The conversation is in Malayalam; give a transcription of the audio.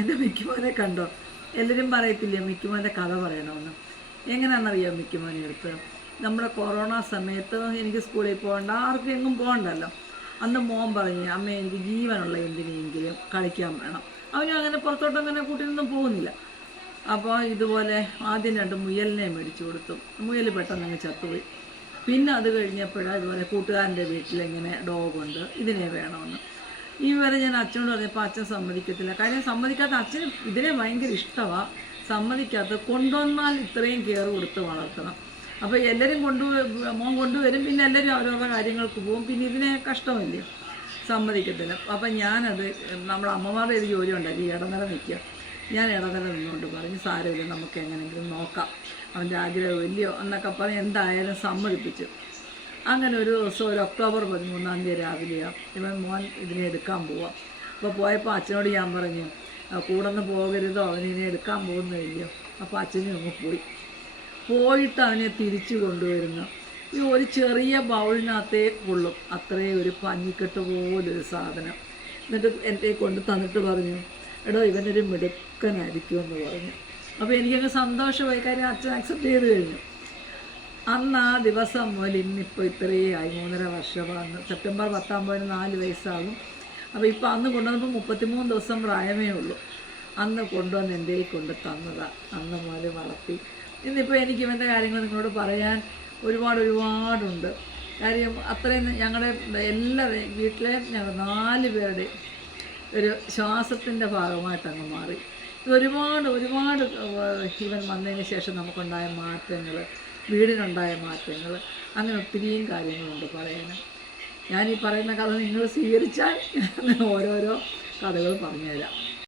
എൻ്റെ മിക്കുമോനെ കണ്ടോ? എല്ലാവരും പറയത്തില്ലേ മിക്കുമോൻ്റെ കഥ പറയണമെന്ന്. എങ്ങനെയാണെന്നറിയാം മിക്കുമോനെ എടുത്ത്? നമ്മുടെ കൊറോണ സമയത്ത് എനിക്ക് സ്കൂളിൽ പോകണ്ട, ആർക്കും എങ്ങും പോകണ്ടല്ലോ. അന്ന് മോൻ പറഞ്ഞു, അമ്മ എനിക്ക് ജീവനുള്ള എന്തിനെങ്കിലും കളിക്കാൻ വേണം. അവനും അങ്ങനെ പുറത്തോട്ടങ്ങനെ കൂട്ടിനൊന്നും പോകുന്നില്ല. അപ്പോൾ ഇതുപോലെ ആദ്യം 2 മുയലിനെ മേടിച്ചു കൊടുത്തു. മുയൽ പെട്ടെന്ന് അങ്ങ് ചത്തുപോയി. പിന്നെ അത് കഴിഞ്ഞപ്പോഴാണ് ഇതുപോലെ കൂട്ടുകാരൻ്റെ വീട്ടിലിങ്ങനെ ഡോഗുണ്ട്, ഇതിനെ വേണമെന്ന്. ഈ വരെ ഞാൻ അച്ഛനോട് പറഞ്ഞപ്പോൾ അച്ഛൻ സമ്മതിക്കത്തില്ല. കാര്യം സമ്മതിക്കാത്ത അച്ഛന് ഇതിനെ ഭയങ്കര ഇഷ്ടമാണ്. സമ്മതിക്കാത്ത കൊണ്ടുവന്നാൽ ഇത്രയും കെയർ കൊടുത്ത് വളർത്തണം. അപ്പോൾ എല്ലാവരും മോൻ കൊണ്ടുവരും, പിന്നെ എല്ലാവരും അവരവരുടെ കാര്യങ്ങൾക്ക് പോകും. പിന്നെ ഇതിനെ കഷ്ടമല്ലേ, സമ്മതിക്കത്തില്ല. അപ്പം ഞാനത് നമ്മുടെ അമ്മമാരുടെ ഒരു ജോലി ഉണ്ടല്ലോ, ഈ ഇടനില നിൽക്കുക. ഞാൻ ഇടനില നിന്നുകൊണ്ട് പറഞ്ഞു, സാരമില്ല, നമുക്ക് എങ്ങനെയെങ്കിലും നോക്കാം, അവൻ്റെ ആഗ്രഹം ഇല്ലയോ എന്നൊക്കെ പറഞ്ഞ് എന്തായാലും സമ്മതിപ്പിച്ചു. അങ്ങനെ ഒരു ദിവസം ഒരു ഒക്ടോബർ 13-ാം തീയതി രാവിലെയാണ് ഇവൻ മോൻ ഇതിനെ എടുക്കാൻ പോവാം. അപ്പോൾ പോയപ്പോൾ അച്ഛനോട് ഞാൻ പറഞ്ഞു, കൂടെ നിന്ന് പോകരുതോ, അവനിനെ എടുക്കാൻ പോകുന്നില്ലയോ. അപ്പോൾ അച്ഛനും അങ്ങ് പോയിട്ട് അവനെ തിരിച്ചു കൊണ്ടുവരുന്നു. ഈ ഒരു ചെറിയ ബൗളിനകത്തേ കൊള്ളും അത്രയും ഒരു പഞ്ഞിക്കെട്ട് പോലൊരു സാധനം. എന്നിട്ട് എൻ്റെ കൊണ്ട് തന്നിട്ട് പറഞ്ഞു, എടോ ഇവനൊരു മിടുക്കനായിരിക്കുമെന്ന് പറഞ്ഞു. അപ്പോൾ എനിക്കങ്ങ് സന്തോഷമായി. കാര്യം അച്ഛൻ അക്സെപ്റ്റ് ചെയ്ത് കഴിഞ്ഞു. അന്ന് ആ ദിവസം മുതൽ ഇന്നിപ്പോൾ ഇത്രയും ആയി, 3.5 വർഷമാണ്. സെപ്റ്റംബർ 10 4 വയസ്സാകും. അപ്പോൾ ഇപ്പോൾ അന്ന് കൊണ്ടുവന്നപ്പോൾ 33 ദിവസം പ്രായമേ ഉള്ളൂ. അന്ന് കൊണ്ടുവന്ന് എൻ്റെ കൊണ്ട് തന്നതാണ്. അന്ന് മുതൽ വളർത്തി. ഇന്നിപ്പോൾ എനിക്ക് ഇവൻ്റെ കാര്യങ്ങൾ നിങ്ങളോട് പറയാൻ ഒരുപാടുണ്ട്. കാര്യം അത്രയും ഞങ്ങളുടെ എല്ലാവരുടെയും വീട്ടിലെ ഞങ്ങൾ 4 പേരുടെ ഒരു ശ്വാസത്തിൻ്റെ ഭാഗമായിട്ടങ്ങ് മാറി. ഒരുപാട് ഇവൻ വന്നതിന് ശേഷം നമുക്കുണ്ടായ മാറ്റങ്ങൾ, വീടിനുണ്ടായ മാറ്റങ്ങൾ, അങ്ങനെ ഒത്തിരിയും കാര്യങ്ങളുണ്ട് പറയാൻ. ഞാനീ പറയുന്ന കഥ നിങ്ങൾ സ്വീകരിച്ചാൽ ഓരോരോ കഥകൾ പറഞ്ഞുതരാം.